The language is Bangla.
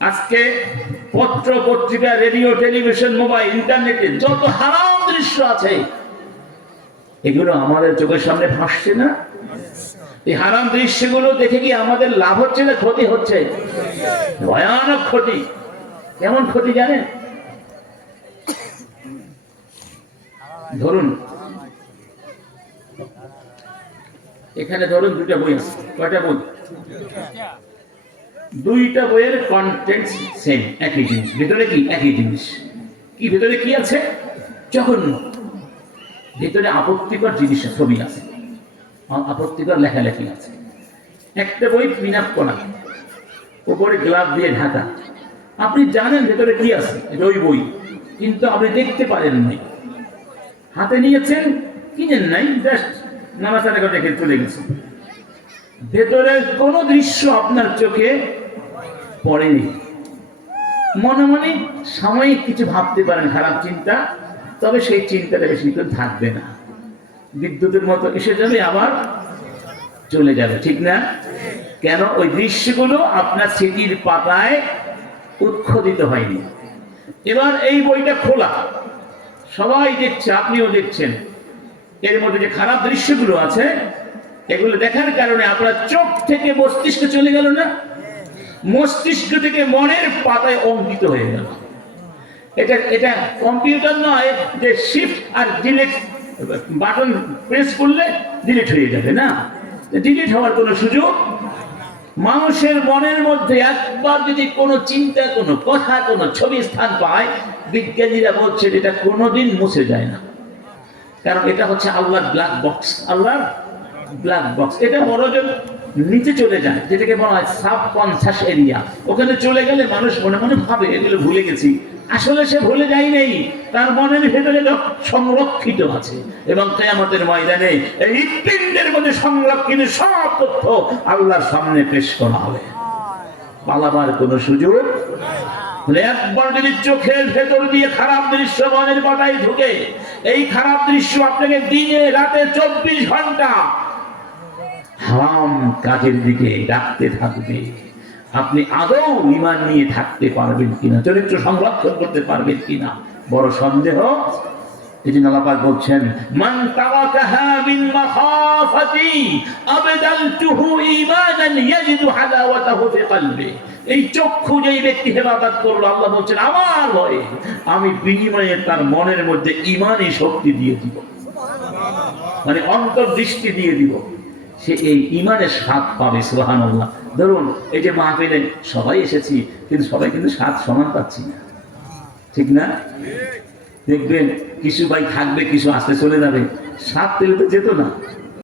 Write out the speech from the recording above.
আজকে পত্র পত্রিকা, রেডিও, টেলিভিশন, মোবাইল, ইন্টারনেটে যত হারাম দৃশ্য আছে এগুলো আমাদের চোখের সামনে ভাসছে না? এই হারাম দৃশ্যগুলো দেখে কি আমাদের লাভ হচ্ছে না ক্ষতি হচ্ছে? ভয়ানক ক্ষতি। কেমন ক্ষতি জানেন? ধরুন এখানে ধরুন দুইটা বই আছে। কয়টা বই? দুইটা বইয়ের কন্টেন্ট সেম, একই জিনিস, ভিতরে কি একই জিনিস। কি ভিতরে কি আছে? যখন ভিতরে আপত্তিকর জিনিস, ছবি আছে, আপত্তিকর লেখালেখি আছে। একটা বই পিনাপ করা, উপরে গ্লাভ দিয়ে ঢাকা, আপনি জানেন ভেতরে কি আছে, এটা ওই বই, কিন্তু আপনি দেখতে পারেন নাই, হাতে নিয়েছেন, কিনেন নাই, জাস্ট নাড়াচাড়া করে দেখে চলে গেছে। ভেতরের কোন দৃশ্য আপনার চোখে পড়েনি। মনে মনে সাময়িক কিছু ভাবতে পারেন, খারাপ চিন্তা, তবে সেই চিন্তাটা বেশি করে থাকবে না, বিদ্যুতের মতো এসে যাবে, আবার চলে যাবে, ঠিক না? কেন? ওই দৃশ্যগুলো আপনার স্মৃতির পাতায় উৎক্ষেপিত হয়নি। এবার এই বইটা খোলা, সবাই দেখছে, আপনিও দেখছেন, এর মধ্যে যে খারাপ দৃশ্যগুলো আছে এগুলো দেখার কারণে আপনার চোখ থেকে মস্তিষ্কে চলে গেল না, মস্তিষ্ক থেকে মনের পাতায় অঙ্কিত হয়ে গেল। এটা এটা কম্পিউটার নয় যে শিফট আর ডিলিট বাটন প্রেস করলে ডিলিট হয়ে যাবে, না, ডিলিট হওয়ার কোনো সুযোগ। মানুষের মনের মধ্যে একবার যদি কোনো চিন্তা, কোনো কথা, কোনো ছবি স্থান পায়, বিজ্ঞানীরা বলছেন এটা কোনোদিন মুছে যায় না, কারণ এটা হচ্ছে আল্লাহর ব্ল্যাক বক্স। আল্লাহর ব্ল্যাক বক্স, এটা বড়জন নিচে চলে যায়, যেটাকে বলা হয় সাবকনশাস এরিয়া। ওখানে চলে গেলে মানুষ মনে মনে ভাবে এগুলো ভুলে গেছি, আসলে সে ভুলে যায় নেই, তার মনের ভেতরে সংরক্ষিত আছে। এবং কিয়ামতের ময়দানে এই হৃৎপিণ্ডের মধ্যে সংরক্ষিত সব তথ্য আল্লাহর সামনে পেশ করা হবে, পালাবার কোনো সুযোগ। একবার যদি চোখের ভেতর দিয়ে খারাপ দৃশ্য মনের পাতায় ঢুকে, এই খারাপ দৃশ্য আপনাকে দিনে রাতে 24 ঘন্টা হারাম কাজের দিকে ডাকতে থাকবে। আপনি আদৌ ঈমান নিয়ে থাকতে পারবেন কিনা, চরিত্র সংরক্ষণ করতে পারবেন কিনা, বড় সন্দেহ। এই জন্য আল্লাহ পাক বলছেন, মান তাওয়াকাহা মিন মাখাফাতি আবদালতুহু ঈমানান ইয়াজিদু হালাওয়াতাহু ফি কলবি। এই চক্ষু যেই ব্যক্তি হেফাজত করলো, আল্লাহ বলছেন আমার ভয়ে আমি বিনিময়ে তার মনের মধ্যে ঈমানী শক্তি দিয়ে দিব, মানে অন্তর্দৃষ্টি দিয়ে দিব, সে এই ঈমানের স্বাদ পাবে। সুবহানাল্লাহ। ধরুন এই যে মাহফিলে সবাই এসেছি, কিন্তু সবাই কিন্তু স্বাদ সমান পাচ্ছি না, ঠিক না? দেখবেন কিছু ভাই থাকবে, কিছু আসতে চলে যাবে, স্বাদ পেলে তো যেত না,